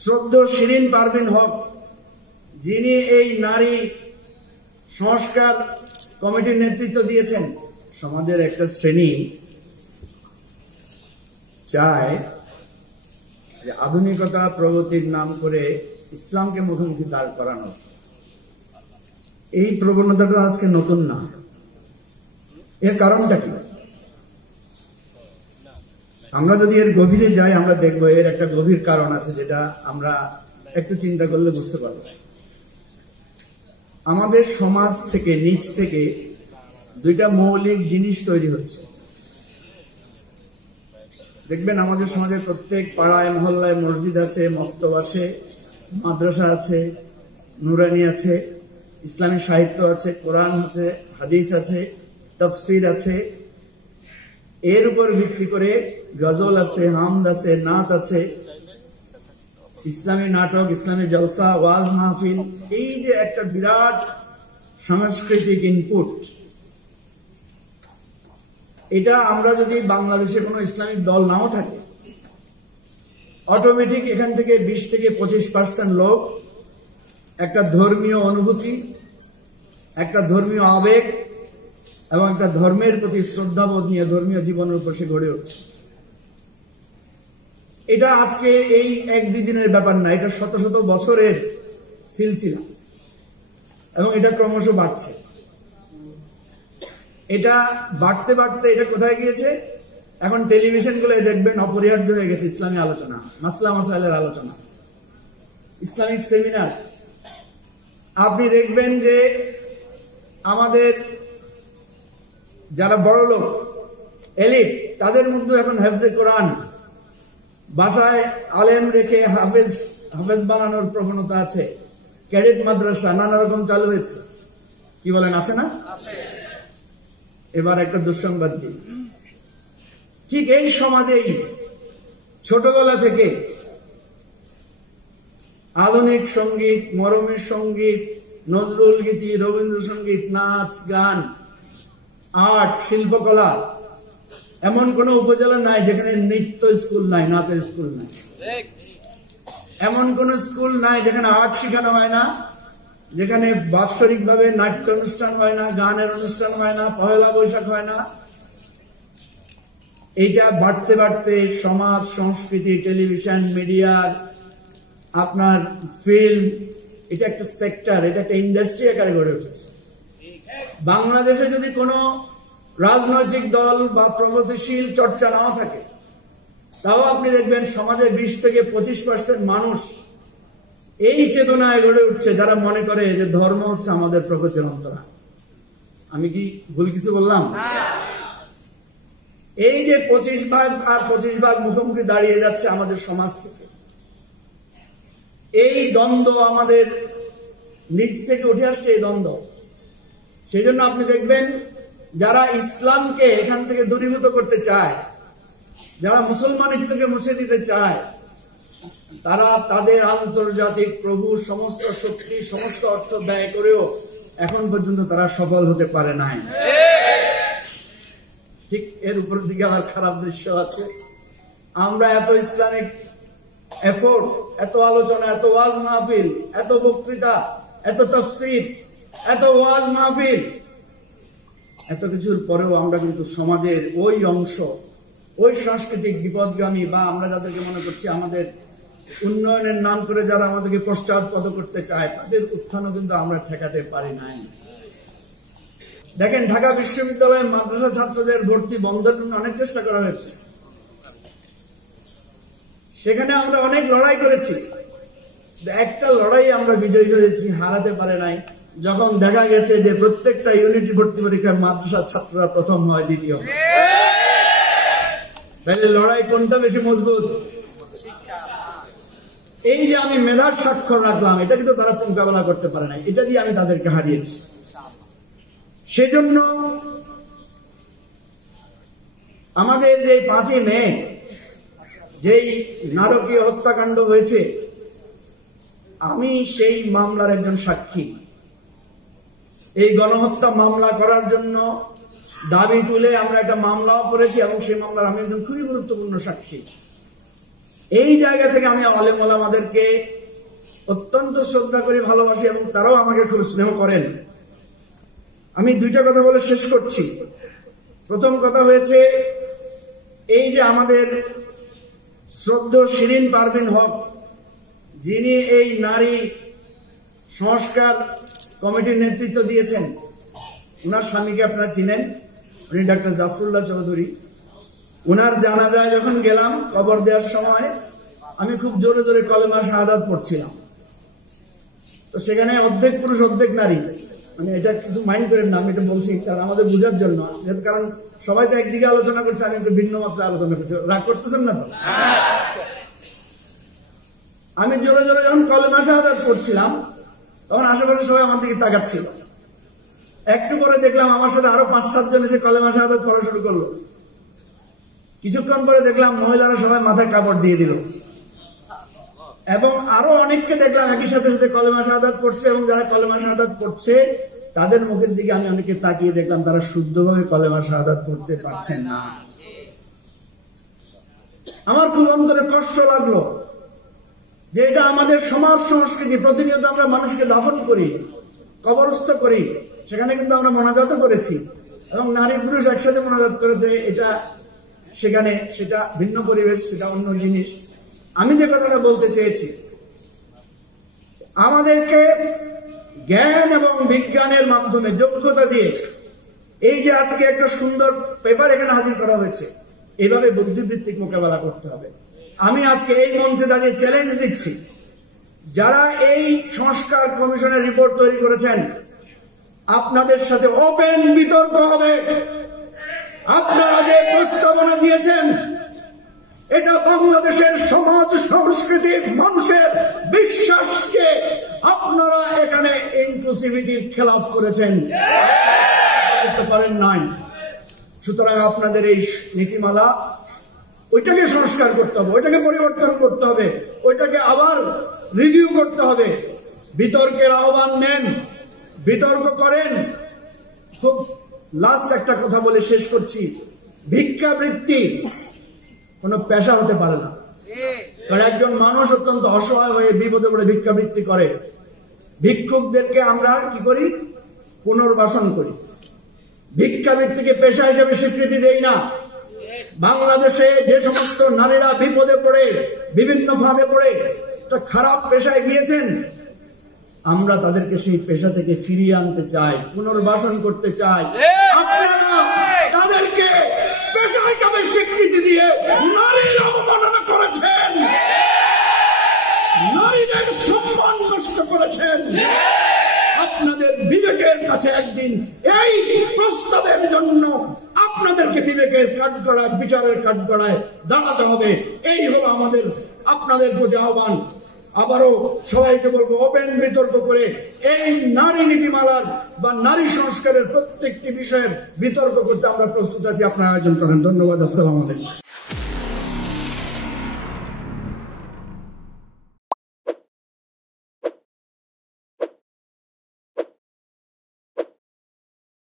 শ্রদ্ধেয় শিরিন পারভীন হক, যিনি এই নারী সংস্কার কমিটির নেতৃত্ব দিয়েছেন। সমাজের একটা শ্রেণী চায় যে আধুনিকতা প্রগতির নাম করে ইসলামকে মুখোমুখি দাঁড় করানো। এই প্রবণতাটা আজকে নতুন না। এর কারণটা কি? আমরা যদি এর গভীরে যাই, আমরা দেখবো এর একটা গভীর কারণ আছে, যেটা আমরা একটু চিন্তা করলে বুঝতে পারবো। আমাদের সমাজ থেকে, নিচ থেকে দুইটা মৌলিক জিনিস তৈরি হচ্ছে। দেখবেন আমাদের সমাজের প্রত্যেক পাড়ায় মহল্লায় মসজিদ আছে, মক্তব আছে, মাদ্রাসা আছে, নুরানি আছে, ইসলামী সাহিত্য আছে, কোরআন আছে, হাদিস আছে, তাফসীর আছে। এর উপর ভিত্তি করে গজল আছে, হামদ আছে, নাত আছে, ইসলামী নাটক, ইসলামী জলসা, ওয়াজ মাহফিল। এই যে একটা বিরাট সাংস্কৃতিক ইনপুট, এটা আমরা যদি বাংলাদেশে কোনো ইসলামিক দল নাও থাকে, অটোমেটিক এখান থেকে 20 থেকে 25% লোক একটা ধর্মীয় অনুভূতি, একটা ধর্মীয় আবেগ এবং একটা ধর্মের প্রতি শ্রদ্ধাবোধ নিয়ে ধর্মীয় জীবনের উপর সে গড়ে উঠছে। এটা আজকে এই 1-2 দিনের ব্যাপার না, এটা শত শত বছরের সিলসিলা এবং এটা ক্রমশ বাড়ছে। এটা বাড়তে বাড়তে এটা কোথায় গিয়েছে? এখন টেলিভিশন গুলো দেখবেন অপরিহার্য হয়ে গেছে ইসলামী আলোচনা, মাসলা মাসাইলের আলোচনা, ইসলামিক সেমিনার। আপনি দেখবেন যে আমাদের যারা বড় লোক, এলিট, তাদের মধ্যে এখন হেফজে কোরআন, বাসায় আলেম রেখে হাফেজ বানানোর প্রবণতা আছে। ক্যাডেট মাদ্রাসা নানা রকম চালু হয়েছে। কি বলেন, আছে না? এবার একটা দুঃসংবাদ দিই, ঠিক এই সমাজেই ছোটবেলা থেকে আধুনিক সঙ্গীত, মরমের সঙ্গীত, নজরুল গীতি, রবীন্দ্রসঙ্গীত, নাচ গান, আর্ট, শিল্পকলা, এমন কোন উপজেলা নাই যেখানে নৃত্য স্কুল নাই, নাচের স্কুল নাই। এমন কোন স্কুল নাই যেখানে আর্ট শেখানো হয় না, যেখানে বাৎসরিক ভাবে নাট্য অনুষ্ঠান হয় না, গানের অনুষ্ঠান হয় না, পহেলা বৈশাখ হয় না। এইটা বাড়তে বাড়তে সমাজ, সংস্কৃতি, টেলিভিশন, মিডিয়ার, আপনার ফিল্ম, এটা একটা সেক্টর, এটা একটা ইন্ডাস্ট্রি আকারে গড়ে উঠেছে। বাংলাদেশে যদি কোনো রাজনৈতিক দল বা প্রগতিশীল চর্চা নাও থাকে, তাও আপনি দেখবেন সমাজের 20 থেকে 25% মানুষ এই চেতনায় গড়ে উঠছে, যারা মনে করে যে ধর্ম হচ্ছে আমাদের প্রগতির অন্তরা। আমি কি ভুল কিছু বললাম? এই যে 25% আর 25% মুখোমুখি দাঁড়িয়ে যাচ্ছে আমাদের সমাজ থেকে, এই দ্বন্দ্ব আমাদের নিজ থেকে উঠে আসছে, এই দ্বন্দ্ব। সেই জন্য আপনি দেখবেন যারা ইসলামকে এখান থেকে দূরীভূত করতে চায়, যারা মুসলমানিত্বকে মুছে দিতে চায়, তারা তাদের আন্তর্জাতিক প্রভুর সমস্ত শক্তি, সমস্ত অর্থ ব্যয় করেও এখন পর্যন্ত তারা সফল হতে পারে নাই। ঠিক এর উপর দিকে আবার খারাপ দৃশ্য আছে। আমরা এত ইসলামিক এফোর্ট, এত আলোচনা, এত ওয়াজ মাহফিল, এত বক্তৃতা, এত তাফসীর, এত ওয়াজ মাহফিল, এত কিছুর পরেও আমরা কিন্তু সমাজের ওই অংশ, ওই সাংস্কৃতিক বিপদগামী, বা আমরা যাদেরকে মনে করছি আমাদের উন্নয়নের নাম করে যারা আমাদেরকে পশ্চাৎপদ করতে চায়, তাদের উত্থানও কিন্তু আমরা ঠেকাতে পারি নাই। দেখেন, ঢাকা বিশ্ববিদ্যালয়ে মাদ্রাসা ছাত্রদের ভর্তি বন্ধের জন্য অনেক চেষ্টা করা হয়েছে। সেখানে আমরা অনেক লড়াই করেছি, একটা লড়াই আমরা বিজয়ী হয়েছি, হারাতে পারে নাই। যখন দেখা গেছে যে প্রত্যেকটা ইউনিটি ভর্তি পরীক্ষায় মাদ্রাসার ছাত্ররা প্রথম হয়, দ্বিতীয় হয়, তাহলে লড়াই কোনটা বেশি মজবুত? এই যে আমি মেধার স্বাক্ষর রাখলাম, এটা কিন্তু তারা মোকাবেলা করতে পারে নাই, এটা দিয়ে আমি তাদেরকে হারিয়েছি। সেজন্য আমাদের যে 5ই মে যেই নারকীয় হত্যাকাণ্ড হয়েছে, আমি সেই মামলার একজন সাক্ষী। এই গণহত্যা মামলা করার জন্য দাবি তুলে আমরা একটা মামলাও করেছি এবং সেই মামলার আমি একজন খুবই গুরুত্বপূর্ণ সাক্ষী। এই জায়গা থেকে আমি আলেম ওলামাদেরকে অত্যন্ত শ্রদ্ধা করি, ভালোবাসি এবং তারাও আমাকে খুব স্নেহ করেন। আমি দুইটা কথা বলে শেষ করছি। প্রথম কথা হয়েছে, এই যে আমাদের শ্রদ্ধেয় শিরিন পারভীন হক, যিনি এই নারী সংস্কার কমিটির নেতৃত্ব দিয়েছেন, উনার স্বামীকে আপনারা চিনেন, উনি ডক্টর জাফরুল্লাহ চৌধুরী। উনার জানাজায় যখন গেলাম কবর দেওয়ার সময় আমি খুব জোরে জোরে কলেমা শাহাদাত পড়ছিলাম। তো সেখানে অর্ধেক পুরুষ অর্ধেক নারী, মানে এটা কিছু মাইন্ড করেন না, আমি এটা বলছি কারণ আমাদের বোঝার জন্য, কারণ সবাই তো একদিকে আলোচনা করছে, আমি একটু ভিন্ন মাত্রায় আলোচনা করছি। রাগ করতেছেন না তো? আমি জোরে জোরে যখন কলেমা শাহাদাত পড়ছিলাম তখন আশেপাশে সবাই আমার দিকে তাকাচ্ছিল। একটু পরে দেখলাম আমার সাথে আরো 5-7 জন এসে কলেমা শাহাদাত পড়া শুরু করলো। কিছুক্ষণ পরে দেখলাম মহিলারা সবাই মাথায় কাপড় দিয়ে দিল, এবং আরো অনেককে দেখলাম একই সাথে সাথে কলেমা শাহাদাত পড়ছে, এবং যারা কলেমা শাহাদাত পড়ছে তাদের মুখের দিকে আমি অনেকে তাকিয়ে দেখলাম তারা শুদ্ধভাবে কলেমা শাহাদাত পড়তে পারছেন না। আমার খুব অন্তরে কষ্ট লাগলো যে এটা আমাদের সমাজ সংস্কৃতি। প্রতিনিয়ত আমরা মানুষকে দাফন করি, কবরস্থ করি, সেখানে কিন্তু আমরা মোনাজাত করেছি এবং নারী পুরুষ একসাথে মোনাজাত করেছে, এটা সেখানে সেটা ভিন্ন পরিবেশ, সেটা অন্য জিনিস। আমি যে কথাটা বলতে চেয়েছি, আমাদেরকে জ্ঞান এবং বিজ্ঞানের মাধ্যমে যোগ্যতা দিয়ে এই যে আজকে একটা সুন্দর পেপার এখানে হাজির করা হয়েছে, এইভাবে বুদ্ধিবৃত্তিক মোকাবেলা করতে হবে। আমি আজকে এই মঞ্চে দাঁড়িয়ে চ্যালেঞ্জ দিচ্ছি, যারা এই সংস্কার কমিশনের রিপোর্ট তৈরি করেছেন, আপনাদের সাথে ওপেন বিতর্ক হবে। আপনারা যে প্রস্তাবনা দিয়েছেন এটা বাংলাদেশের সমাজ সংস্কৃতির মানুষের বিশ্বাসকে আপনারা এখানে ইনক্লুসিভিটির খেলাফ করেছেন, করতে পারেন নাই। সুতরাং আপনাদের এই নীতিমালা ওইটাকে সংস্কার করতে হবে, ওইটাকে পরিবর্তন করতে হবে, ওইটাকে আবার রিভিউ করতে হবে। বিতর্কের আহ্বান নেন, বিতর্ক করেন। খুব লাস্ট একটা কথা বলে শেষ করছি, ভিক্ষাবৃত্তি কোনো পেশা হতে পারে না। কারণ একজন মানুষ অত্যন্ত অসহায় হয়ে বিপদে পড়ে ভিক্ষাবৃত্তি করে। ভিক্ষুকদেরকে আমরা কি করি? পুনর্বাসন করি। ভিক্ষাবৃত্তিকে পেশা হিসেবে স্বীকৃতি দেই না। বাংলাদেশে যে সমস্ত নারীরা বিপদে পড়ে, বিভিন্ন ফাঁদে পড়ে একটা খারাপ পেশায় গিয়েছেন, আমরা তাদেরকে সেই পেশা থেকে ফিরিয়ে আনতে চাই, পুনর্বাসন করতে চাই। আপনারা তাদেরকে পেশা হিসাবে স্বীকৃতি দিয়ে নারীর অবমাননা করেছেন, নারীদের সম্মান নষ্ট করেছেন। আপনাদের বিবেকের কাছে একদিন এই প্রস্তাবের জন্য আপনাদেরকে বিবেকের কাঠগড়ায়, বিচারের কাঠগড়ায় দাঁড়াতে হবে। এই হলো আমাদের আপনাদের প্রতি আহ্বান। আবারও সবাইকে বলবো, ওপেন বিতর্ক করে এই নারী নীতিমালার বা নারী সংস্কারের প্রত্যেকটি বিষয়ের বিতর্ক করতে আমরা প্রস্তুত আছি। আপনারা আয়োজন করেন। ধন্যবাদ। আসসালামু আলাইকুম।